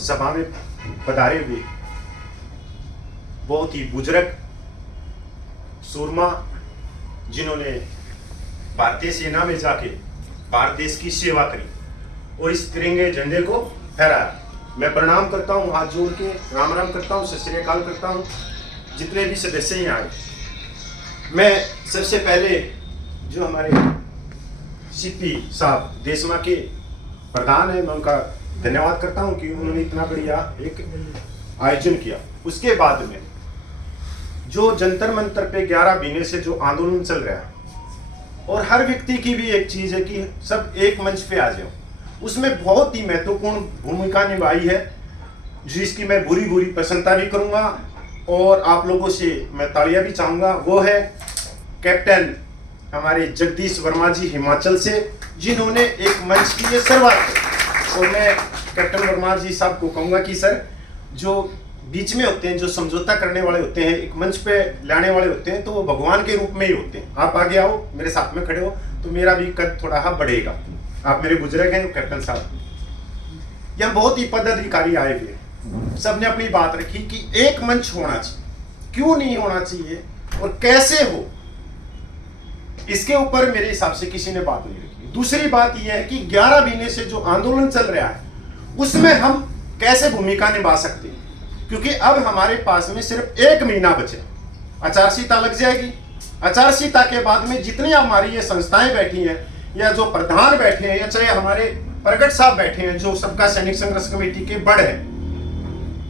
सभा में पधारे हुए बहुत ही बुजुर्ग सूरमा, जिन्होंने भारतीय सेना में जाके भारत देश की सेवा करी और इस तिरंगे झंडे को फहराया। मैं प्रणाम करता हूँ, हाथ जोड़ के राम राम करता हूँ, सत श्री अकाल करता हूँ जितने भी सदस्य यहाँ आए। मैं सबसे पहले जो हमारे सीपी साहब देशमा के प्रधान है, मैं उनका धन्यवाद करता हूँ कि उन्होंने इतना बढ़िया एक आयोजन किया। उसके बाद में जो जंतर मंतर पे 11 महीने से जो आंदोलन चल रहा है, और हर व्यक्ति की भी एक चीज है कि सब एक मंच पे आ जाओ, उसमें बहुत ही महत्वपूर्ण भूमिका निभाई है, जिसकी मैं बुरी बुरी प्रशंसा भी करूंगा और आप लोगों से मैं तालियां भी चाहूंगा। वो है कैप्टन हमारे जगदीश वर्मा जी हिमाचल से, जिन्होंने एक मंच की ये शुरुआत की। और मैं कैप्टन वर्मा जी साहब को कहूंगा कि सर, जो बीच में होते हैं, जो समझौता करने वाले होते हैं, एक मंच पे लाने वाले होते हैं, तो वो भगवान के रूप में ही होते हैं। आप आगे आओ, मेरे साथ में खड़े हो, तो मेरा भी कद थोड़ा बढ़ेगा। आप मेरे बुजुर्ग हैं कैप्टन साहब। यहाँ बहुत ही पदाधिकारी आए हुए, सबने अपनी बात रखी कि एक मंच होना चाहिए, क्यों नहीं होना चाहिए और कैसे हो, इसके ऊपर मेरे हिसाब से किसी ने बात नहीं रखी। दूसरी बात यह है कि 11 महीने से जो आंदोलन चल रहा है, उसमें हम कैसे भूमिका निभा सकते हैं, क्योंकि अब हमारे पास में सिर्फ 1 महीना बचा, आचार संहिता लग जाएगी। आचार संहिता के बाद में जितनी हमारी ये संस्थाएं बैठी हैं, या जो प्रधान बैठे हैं, या चाहे हमारे प्रगट साहब बैठे हैं जो सबका सैनिक संघर्ष कमेटी के बड़ हैं,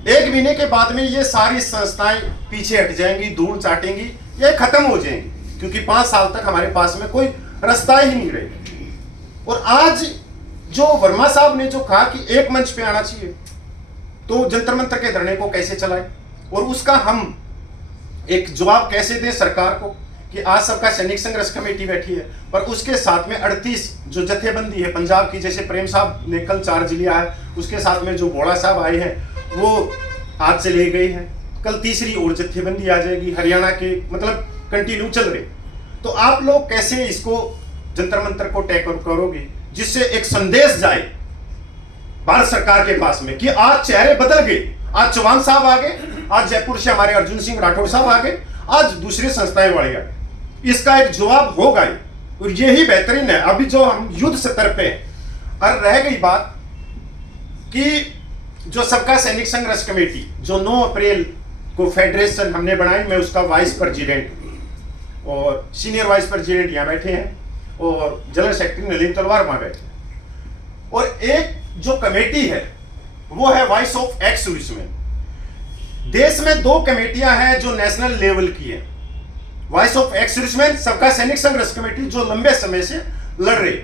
1 महीने के बाद में ये सारी संस्थाएं पीछे हट जाएंगी, धूल चाटेंगी, ये खत्म हो जाएंगी, क्योंकि 5 साल तक हमारे पास में कोई रास्ता ही नहीं रहेगा। और आज जो वर्मा साहब ने जो कहा कि एक मंच पे आना चाहिए, तो जंतर मंतर के धरने को कैसे चलाएं और उसका हम एक जवाब कैसे दें सरकार को कि आज सबका सैनिक संघर्ष कमेटी बैठी है, पर उसके साथ में 38 जो जथेबंदी है पंजाब की, जैसे प्रेम साहब ने कल चार्ज लिया है, उसके साथ में जो बोड़ा साहब आए हैं वो आज चले गए हैं, कल तीसरी और जथेबंदी आ जाएगी हरियाणा के, मतलब कंटिन्यू चल रहे। तो आप लोग कैसे इसको जंतर मंतर को टेक करोगे, जिससे एक संदेश जाए भारत सरकार के पास में कि आज चेहरे बदल गए, आज चौहान साहब आ गए, आज जयपुर से हमारे अर्जुन सिंह राठौर साहब आ गए, आज दूसरी संस्थाएं वाले आ गए। इसका एक जवाब होगा ही, और यही बेहतरीन है। अभी जो हम युद्ध स्तर पे हैं, और रह गई बात कि जो सबका सैनिक संघर्ष कमेटी जो 9 अप्रैल को फेडरेशन हमने बनाई, मैं उसका वाइस प्रेसिडेंट और सीनियर वाइस प्रेसिडेंट यहाँ बैठे हैं, और जनरल सेक्रेटरी नलिन तलवार वहां बैठे हैं। और एक जो कमेटी है वो है वॉइस ऑफ एक्स सर्विसमैन। देश में 2 कमेटियां हैं जो नेशनल लेवल की है, वॉइस ऑफ एक्स सर्विसमैन, सबका सैनिक संघर्ष कमेटी, जो लंबे समय से लड़ रही।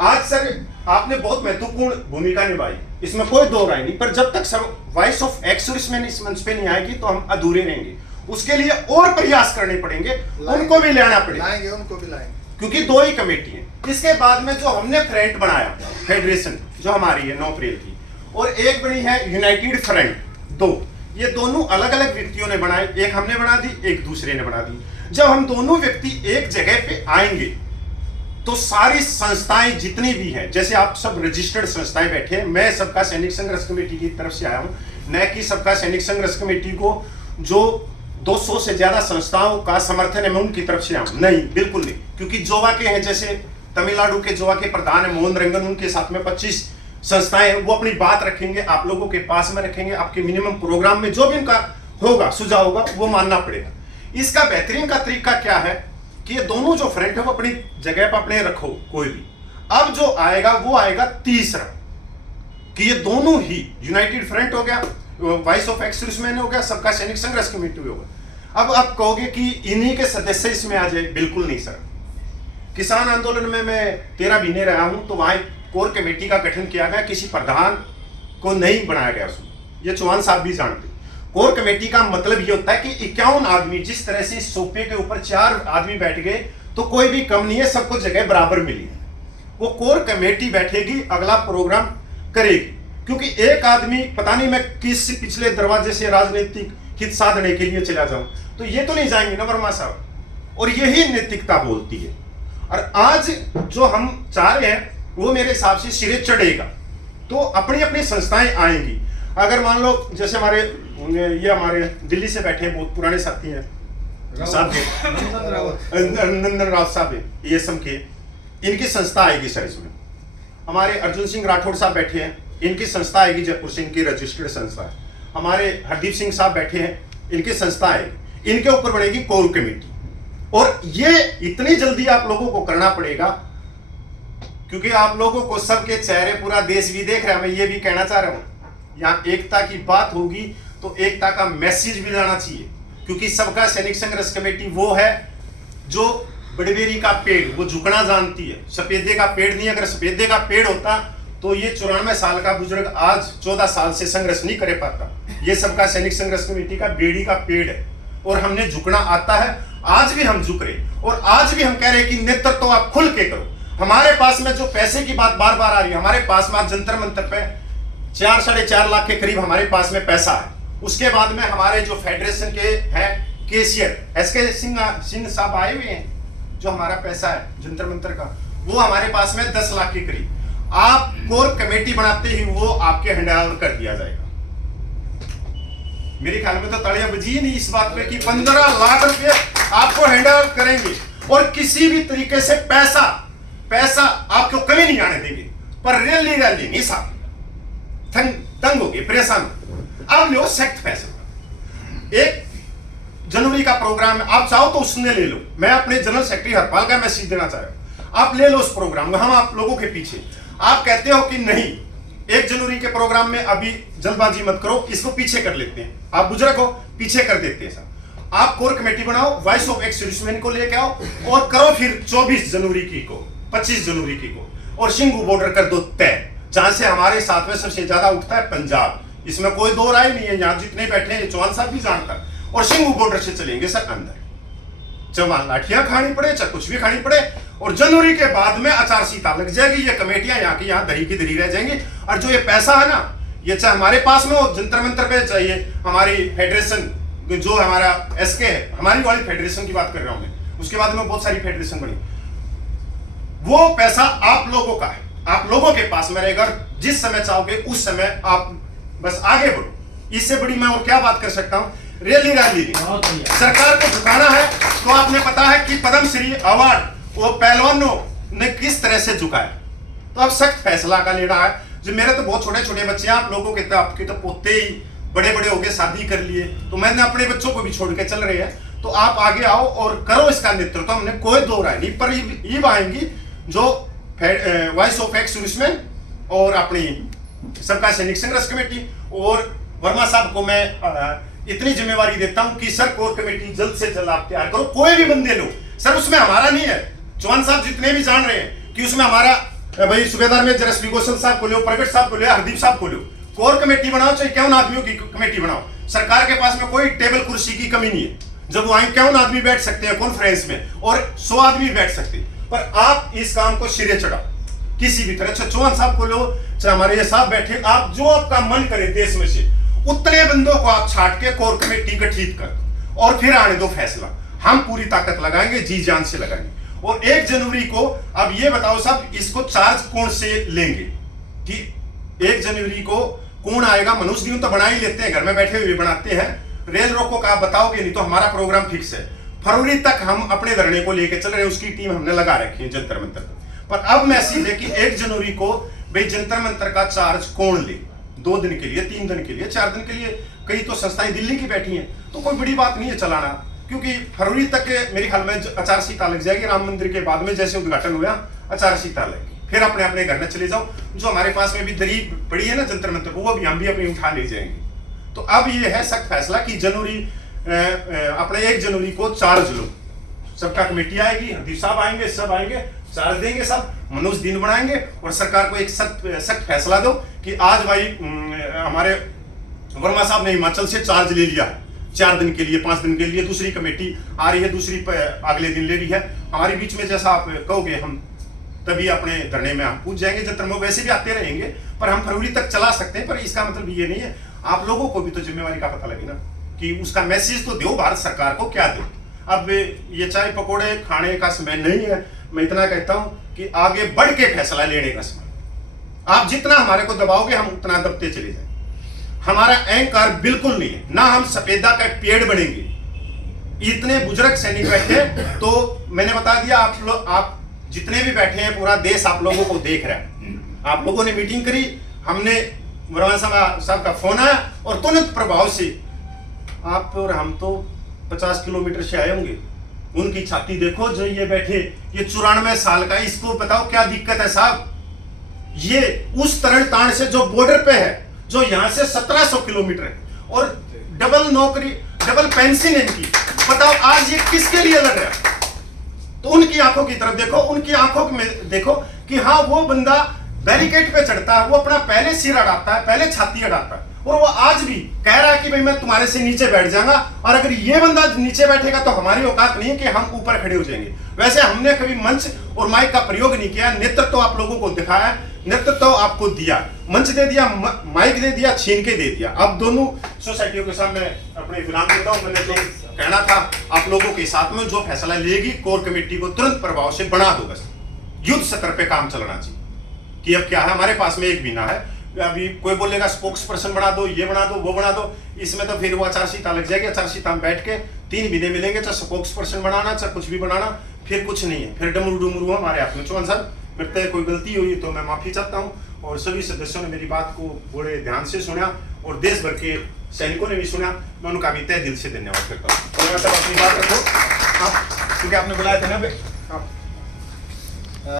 आज सर आपने बहुत महत्वपूर्ण भूमिका निभाई, इसमें कोई दो राय नहीं, पर जब तक सब वॉइस ऑफ एक्स सर्विसमैन इस मंच पे नहीं आएगी तो हम अधूरे रहेंगे। उसके लिए और प्रयास करने पड़ेंगे, उनको भी लाना पड़ेगा, उनको भी लाएंगे, क्योंकि 2 ही कमेटी है। इसके बाद में जो हमने फ्रंट बनाया फेडरेशन जो हमारी है 9 अप्रैल की, और एक बनी है यूनाइटेड फ्रंट 2, ये दोनों अलग अलग व्यक्तियों ने बनाई, एक हमने बना दी, एक दूसरे ने बना दी। जब हम दोनों व्यक्ति एक जगह पे आएंगे तो सारी संस्थाएं जितनी भी हैं, जैसे आप सब रजिस्टर्ड संस्थाएं बैठे हैं, मैं सबका सैनिक संघर्ष कमेटी की तरफ से आया हूं, न कि सबका सैनिक संघर्ष कमेटी को जो 200 से ज्यादा संस्थाओं का समर्थन है मैं उनकी तरफ से आऊं, नहीं, बिल्कुल नहीं। क्योंकि जोवा के हैं, जैसे तमिलनाडु के जोवा के प्रधान है मोहन रंगन, उनके साथ में 25 संस्थाएं हैं, वो अपनी बात रखेंगे, आप लोगों के पास में रखेंगे, आपके मिनिमम प्रोग्राम में जो भी उनका होगा सुझाव होगा वो मानना पड़ेगा। इसका बेहतरीन का तरीका क्या है कि ये दोनों जो फ्रंट है वो अपनी जगह पर अपने रखो कोई भी। अब जो आएगा वो आएगा तीसरा, कि ये दोनों ही यूनाइटेड फ्रंट हो गया, वॉइस ऑफ एक्स सर्विसमैन हो गया, सबका सैनिक संघर्ष कमेटी होगा। अब आप कहोगे कि इन्हीं के सदस्य इसमें आ जाए, बिल्कुल नहीं सर। किसान आंदोलन में मैं 13 महीने रहा हूं, तो वहां कोर कमेटी का गठन किया गया, किसी प्रधान को नहीं बनाया गया उसमें, ये चौहान साहब भी जानते। कोर कमेटी का मतलब ये होता है कि 51 आदमी, जिस तरह से सोफे के ऊपर 4 आदमी बैठ गए तो कोई भी कम नहीं है, सबको जगह बराबर मिली है। वो कोर कमेटी बैठेगी, अगला प्रोग्राम करेगी, क्योंकि एक आदमी पता नहीं मैं किस पिछले दरवाजे से राजनीतिक हित साधने के लिए चला जाऊं, तो ये तो नहीं जाएंगे ना वर्मा साहब। और यही नैतिकता बोलती है। और आज जो हम चाह रहे हैं वो मेरे हिसाब से सिरे चढ़ेगा, तो अपनी अपनी संस्थाएं आएंगी। अगर मान लो जैसे हमारे दिल्ली से बैठे बहुत पुराने साथी हैं साहब, नंदन रावत साहब है ESM के, इनकी संस्था आएगी सर इसमें। हमारे अर्जुन सिंह राठौड़ साहब बैठे हैं, इनकी संस्था आएगी जयपुर से, इनकी रजिस्टर्ड संस्था है। हमारे हरदीप सिंह साहब बैठे हैं, इनकी संस्था आएगी, इनके ऊपर बनेगी कोर कमेटी। और ये इतनी जल्दी आप लोगों को करना पड़ेगा क्योंकि आप लोगों को सबके चेहरे पूरा देश भी देख रहा है। मैं ये भी कहना चाह रहा हूं, यहाँ एकता की बात होगी तो एकता का मैसेज भी जाना चाहिए, क्योंकि सबका सैनिक संघर्ष कमेटी वो है जो बड़बेरी का पेड़ वो झुकना जानती है, सफेदे का पेड़ नहीं। अगर सफेदे का पेड़ होता तो ये 94 साल का बुजुर्ग आज 14 साल से संघर्ष नहीं कर पाता। ये सबका सैनिक संघर्ष कमेटी का बेड़ी का पेड़ है और हमने झुकना आता है। आज भी हम झुक रहे और आज भी हम कह रहे हैं कि नेतृत्व तो आप खुल के करो। हमारे पास में जो पैसे की बात बार बार आ रही है, हमारे पास में जंतर मंतर पे 4-4.5 लाख के करीब हमारे पास में पैसा है। उसके बाद में हमारे जो फेडरेशन के हैं केसीआर SK सिंह साहब आए हुए हैं, जो हमारा पैसा है जंतर मंतर का वो हमारे पास में 10 लाख के करीब। आप कोर कमेटी बनाते ही वो आपके हैंडओवर कर दिया जाएगा। मेरे ख्याल में तो तालियां बजी नहीं इस बात पे कि 15 लाख रुपए आपको हैंडओवर करेंगे और किसी भी तरीके से पैसा आपको कमी नहीं आने देंगे। पर रैली नहीं साहब, तंग हो गए, परेशान। अब लो सख्त फैसला। 1 जनवरी का प्रोग्राम है, आप चाहो तो उसने ले लो। मैं अपने जनरल सेक्रेटरी हरपाल का मैसेज देना चाह रहा हूं, आप ले लो उस प्रोग्राम में, हम आप लोगों के पीछे। आप कहते हो कि नहीं 1 जनवरी के प्रोग्राम में अभी जल्दबाजी मत करो, इसको पीछे कर लेते हैं, आप बुजुर्ग हो पीछे कर देते हैं साहब। आप कोर कमेटी बनाओ, वॉइस ऑफ एक्स सर्विसमैन को लेके आओ और करो फिर 24 जनवरी की को, 25 जनवरी की को, और सिंघू बॉर्डर कर दो तय, जहां से हमारे साथ में सबसे ज्यादा उठता है पंजाब। इसमें कोई दो राय नहीं है, यहां जितने बैठे हैं चौहान साहब भी जानता है। और सिंघू बॉर्डर से चलेंगे सर अंदर, चाहे लाठियां खानी पड़े चाहे कुछ भी खानी पड़े। और जनवरी के बाद में आचार संहिता लग जाएगी, ये कमेटियां यहाँ की यहाँ धरी की धरी रह जाएंगी। और जो ये पैसा है ना, ये चाहे हमारे पास में हो जंतर मंतर पे, चाहिए हमारी फेडरेशन जो हमारा SK है, हमारी वाली फेडरेशन की बात कर रहा हूं मैं, उसके बाद में बहुत सारी फेडरेशन बनी, वो पैसा आप लोगों का है, आप लोगों के पास में रहेगा। जिस समय चाहोगे उस समय आप बस आगे बढ़ो। इससे बड़ी मैं और क्या बात कर सकता हूं। रैली सरकार को झुकाना है तो आपने पता है कि पद्मश्री अवार्ड वो पहलवानों ने किस तरह से झुकाया। तो अब सख्त फैसला का लेना है। जो मेरे तो बहुत छोटे छोटे बच्चे हैं, आप लोगों के तो आपके तो पोते ही बड़े बड़े हो गए, शादी कर लिए, तो मैंने अपने बच्चों को भी छोड़ के चल रहे हैं। तो आप आगे आओ और करो इसका नेतृत्व। हमने कोई दो राय नहीं, पर ये आएंगी जो वॉइस ऑफ एक्स सर्विसमैन और अपनी सबका सैनिक संघर्ष कमेटी। और वर्मा साहब को मैं इतनी जिम्मेवारी देता हूं कि सर कोर कमेटी जल्द से जल्द आप तैयार करो, कोई भी बंदे लो सर, उसमें हमारा नहीं है। चौहान साहब जितने भी जान रहे हैं कि उसमें हमारा भाई सूबेदार में जरसबी गोसल साहब को लो, प्रगट साहब को लो, हरदीप साहब को लो, कोर कमेटी बनाओ, चाहे क्यों आदमियों की कमेटी बनाओ। सरकार के पास में कोई टेबल कुर्सी की कमी नहीं है, जब वहां क्यों आदमी बैठ सकते हैं कॉन्फ्रेंस में, और 100 आदमी बैठ सकते हैं। पर आप इस काम को सिरे चढ़ाओ किसी भी तरह। चौहान साहब को लो, चाहे हमारे ये साहब बैठे, आप जो आपका मन करे देश में से उतने बंदों को आप छाट के कोर कमेटी गठित कर दो और फिर आने दो फैसला। हम पूरी ताकत लगाएंगे, जी जान से लगाएंगे। और 1 जनवरी को अब ये बताओ साहब, इसको चार्ज कौन से लेंगे कि 1 जनवरी को कौन आएगा? मनुष्य दिन तो बना ही लेते हैं, घर में बैठे हुए बनाते हैं। रेल रोको का आप बताओगे नहीं तो हमारा प्रोग्राम फिक्स है। फरवरी तक हम अपने धरने को लेकर चल रहे हैं, उसकी टीम हमने लगा रखी है जंतर मंतर पर। अब मैसेज है कि 1 जनवरी को भाई जंतर मंतर का चार्ज कौन ले, 2 दिन के लिए, 3 दिन के लिए, 4 दिन के लिए। कई तो संस्थाएं दिल्ली की बैठी हैं, तो कोई बड़ी बात नहीं है चलाना, क्योंकि फरवरी तक मेरे ख्याल में आचार संहिता लग जाएगी। राम मंदिर के बाद में जैसे उद्घाटन हुआ आचार संहिता लगेगी, फिर अपने अपने घर में चले जाओ। जो हमारे पास में भी दरी पड़ी है ना जंतर मंतर, वो भी हम भी अपनी उठा ले जाएंगे। तो अब ये है सख्त फैसला कि जनवरी अपने 1 जनवरी को चार्ज लो। सबका कमेटी आएगी, हरदीप साहब आएंगे, सब आएंगे, चार्ज देंगे, सब मनोज दिन बनाएंगे और सरकार को एक सख्त फैसला दो कि आज भाई हमारे वर्मा साहब ने हिमाचल से चार्ज ले लिया 4 दिन के लिए, 5 दिन के लिए। दूसरी कमेटी आ रही है, दूसरी अगले दिन ले रही है। हमारे बीच में जैसा आप कहोगे हम तभी अपने धरने में हम पूछ जाएंगे। जंतर में वैसे भी आते रहेंगे, पर हम फरवरी तक चला सकते हैं। पर इसका मतलब ये नहीं है, आप लोगों को भी तो जिम्मेवारी का पता लगे ना कि उसका मैसेज तो दो भारत सरकार को क्या दो। अब ये चाय पकौड़े खाने का समय नहीं है। मैं इतना कहता हूं कि आगे बढ़ के फैसला लेने का समय। आप जितना हमारे को दबाओगे हम उतना दबते चले जाएंगे। हमारा अहंकार बिल्कुल नहीं है, ना हम सफेदा का पेड़ बनेंगे। इतने बुजुर्ग सैनिक बैठे, तो मैंने बता दिया, आप जितने भी बैठे हैं पूरा देश आप लोगों को देख रहा है। आप लोगों ने मीटिंग करी, हमने मुरवान साहब का फोन आया और तुरंत प्रभाव से आप और हम तो 50 किलोमीटर से आए होंगे। उनकी छाती देखो, जो ये बैठे, ये 94 साल का, इसको बताओ क्या दिक्कत है साहब। ये उस तरण ताण से जो बॉर्डर पे है, जो यहां से 1700 किलोमीटर है, और डबल नौकरी, डबल पेंशन इनकी, बताओ आज ये किसके लिए लड़ रहा है। तो उनकी आंखों की तरफ देखो, उनकी आंखों में देखो कि हाँ वो बंदा बैरिकेड पे चढ़ता है, वो अपना पहले सिर अड़ाता है, पहले छाती अड़ाता है, और वो आज भी कह रहा है कि भाई मैं तुम्हारे से नीचे बैठ जाऊंगा, और अगर ये बंदा नीचे बैठेगा तो हमारी औकात नहीं है कि हम ऊपर खड़े हो जाएंगे। वैसे हमने कभी मंच और माइक का प्रयोग नहीं किया, नेतृत्व तो आप लोगों को दिखाया, नेतृत्व तो आपको दिया, मंच दे दिया, माइक दे दिया, छीन के दे दिया। अब दोनों सोसाइटियों के सामने अपने विराम देता हूं। मैंने जो कहना था आप लोगों के साथ में, जो फैसला लेगी कोर कमेटी को तुरंत प्रभाव से बना दो, बस युद्ध स्तर पे काम चलना चाहिए। कि अब क्या है, हमारे पास में एक बिना है, अभी कोई बोलेगा स्पोक्स पर्सन बना दो, ये बना दो, वो बना दो, इसमें तो फिर वो आचारसंहिता लग जाएगी। आचारसंहिता में बैठ के 3 महीने मिलेंगे, चाहे स्पोक्स पर्सन बनाना, चाहे कुछ भी बनाना, फिर कुछ नहीं है, फिर डमरू डमरू हमारे हाथ में। चौहान साहब फिर कोई गलती हुई तो मैं माफी चाहता हूँ, और सभी सदस्यों ने मेरी बात को बड़े ध्यान से सुना, और देश भर के सैनिकों ने भी सुना, मैं उनका भी तहे दिल से धन्यवाद करता हूँ। अपनी बात रखो, क्योंकि आपने बुलाया था ना।